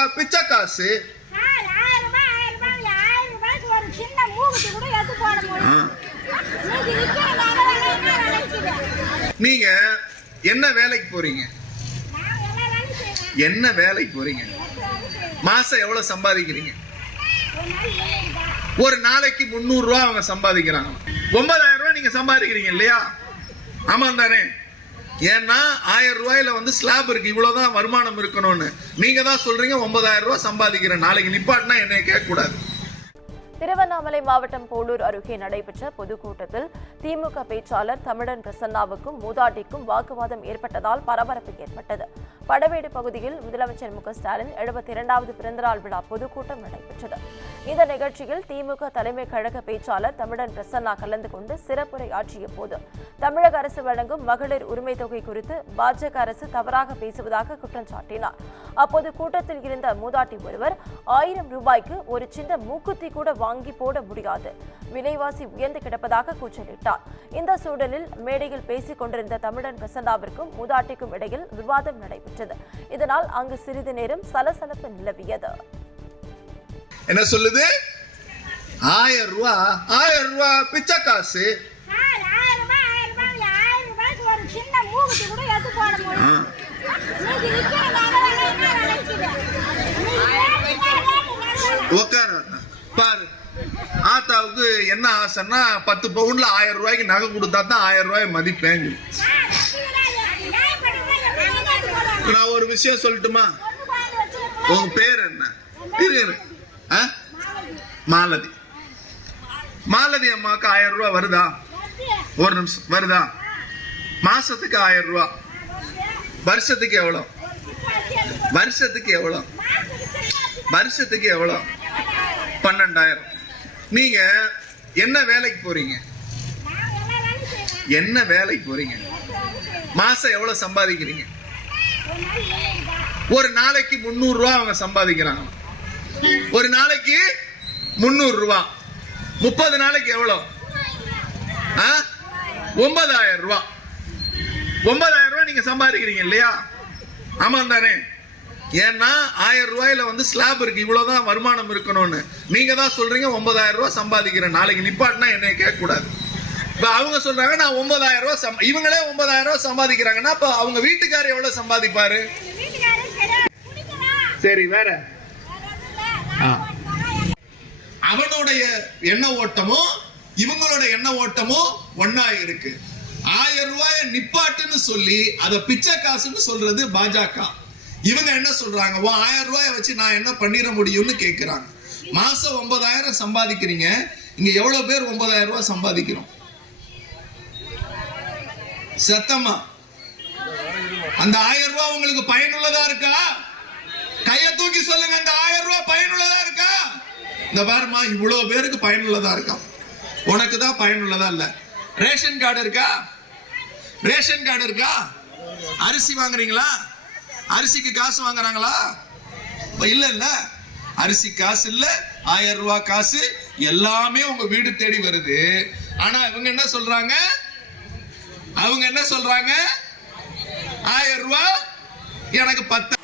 ரூபாய் பிச்சை காசு. நீங்க என்ன வேலைக்கு போறீங்க? என்ன வேலைக்கு போறீங்க? மாசம் எவ்வளவு சம்பாதிக்கிறீங்க? ஒரு நாளைக்கு 300 ரூபாய் அவங்க சம்பாதிக்கிறாங்க. 9000 ரூபாய் நீங்க சம்பாதிக்கிறீங்க இல்லையா? ஆமா தானே? ஏன்னா 1000 ரூபாயில ஸ்லாப் இருக்கு, இவ்வளவுதான் வருமானம் இருக்கணும்னு. நீங்க தான் சொல்றீங்க 9000 ரூபாய் சம்பாதிக்கிறேன். நாளைக்கு நிப்பாட்டினா என்னைய கேட்க கூடாது. திருவண்ணாமலை மாவட்டம் போலூர் அருகே நடைபெற்ற பொதுக்கூட்டத்தில் திமுக பேச்சாளர் தமிழன் பிரசன்னாவுக்கும் மூதாட்டிக்கும் வாக்குவாதம் ஏற்பட்டதால் பரபரப்பு ஏற்பட்டது. படவேடு பகுதியில் முதலமைச்சர் மு க ஸ்டாலின் 72வது பிறந்தநாள் விழா பொதுக்கூட்டம் நடைபெற்றது. இந்த நிகழ்ச்சியில் திமுக தலைமை கழக பேச்சாளர் தமிழன் பிரசன்னா கலந்து கொண்டு சிறப்புரை ஆற்றிய போது தமிழக அரசு வழங்கும் மகளிர் உரிமை தொகை குறித்து பாஜக அரசு தவறாக பேசுவதாக குற்றம் சாட்டினார். அப்போது கூட்டத்தில் இருந்த மூதாட்டி ஒருவர் 1000 ரூபாய்க்கு ஒரு சின்ன மூக்குத்தி கூட வாங்கி போட முடியாது, விலைவாசி உயர்ந்து கிடப்பதாக கூச்சலிட்டார். இந்த சூழலில் மேடையில் பேசிக் கொண்டிருந்த தமிழன் பிரசன்னாவிற்கும் மூதாட்டிக்கும் இடையில் விவாதம் நடைபெற்றது. இதனால் அங்கு சிறிது நேரம் சலசலப்பு நிலவியது. என்ன சொல்லுது? 1000 ரூபாய் பிச்சை காசு. பாரு, ஆத்தாவுக்கு என்ன ஆசைன்னா 10 பவுன்ல 1000 ரூபாய்க்கு நகை கொடுத்தா தான் 1000 ரூபாய் மதிப்பேங்க. நான் ஒரு விஷயம் சொல்லட்டுமா? உங்க பேர் என்ன? மாலதி. மாலதி அம்மாவுக்கு 1000 ரூபாய் வருதா? ஒரு நிமிஷம், வருதா? மாசத்துக்கு 1000 ரூபாய். வருஷத்துக்கு எவ்வளவு? வருஷத்துக்கு எவ்வளவு? வருஷத்துக்கு எவ்வளவு? 12000. நீங்க என்ன வேலைக்கு போறீங்க? என்ன வேலைக்கு போறீங்க? மாசம் எவ்வளவு சம்பாதிக்கிறீங்க? ஒரு நாளைக்கு 300 ரூபாய் அவங்க சம்பாதிக்கிறாங்க. ஒரு நாளைக்கு 300 ரூபாய். 30 நாளைக்கு எவ்வளவு? 9000 ரூபாய். 9000 ரூபாய் நீங்க சம்பாதிக்கிறீங்க இல்லையா? ஆமா தானே? ஏன்னா 1000 ரூபாயில ஸ்லாப் இருக்கு, இவ்வளவுதான் வருமானம் இருக்கணும்னு. நீங்க தான் சொல்றீங்க 9000 ரூபாய் சம்பாதிக்கிறேன். நாளைக்கு நிப்பாட்டினா என்னைய கேட்க கூடாது. இப்ப அவங்க சொல்றாங்க நான் 9000 ரூபாய், இவங்களே 9000 ரூபாய் சம்பாதிக்கிறாங்கன்னா அப்ப அவங்க வீட்டுக்காரர் எவ்வளவு சம்பாதிப்பாரு? சரி, வேற அவனுடைய எண்ண ஓட்டமும் இவங்களோட எண்ண ஓட்டமும் ஒன்னா இருக்கு. 1000 ரூபாய நிப்பாட்டுன்னு சொல்லி அத பிச்சை காசுன்னு சொல்றது பாஜக. இவங்க என்ன சொல்றாங்க? 1000 ரூபாய வச்சு நான் என்ன பண்ணிட முடியும்னு கேட்கிறாங்க. மாசம் 9000 சம்பாதிக்கிறீங்க. இங்க எவ்வளவு பேர் 9000 ரூபாய் சம்பாதிக்கிறோம்? சத்தமா அந்த 1000 ரூபாய் உங்களுக்கு பயனுள்ளதா இருக்கா? கைய தூக்கி சொல்லுங்க. அந்த 1000 ரூபாய் பயனுள்ளதா இருக்கா? இந்த பாருமா, இவ்வளவு பேருக்கு பயனுள்ளதா இருக்கா. உனக்கு தான் பயனுள்ளதா இல்ல. ரேஷன் கார்டு இருக்கா? ரேஷன் கார்டு இருக்கா? அரிசி வாங்குறீங்களா? அரிசிக்கு காசு வாங்குறாங்களா? இல்ல இல்ல, அரிசி காசு இல்ல, 1000 ரூபாய் காசு எல்லாமே உங்க வீடு தேடி வருது. ஆனா இவங்க என்ன சொல்றாங்க? அவங்க என்ன சொல்றாங்க? 1000 ரூபாய் எனக்கு 10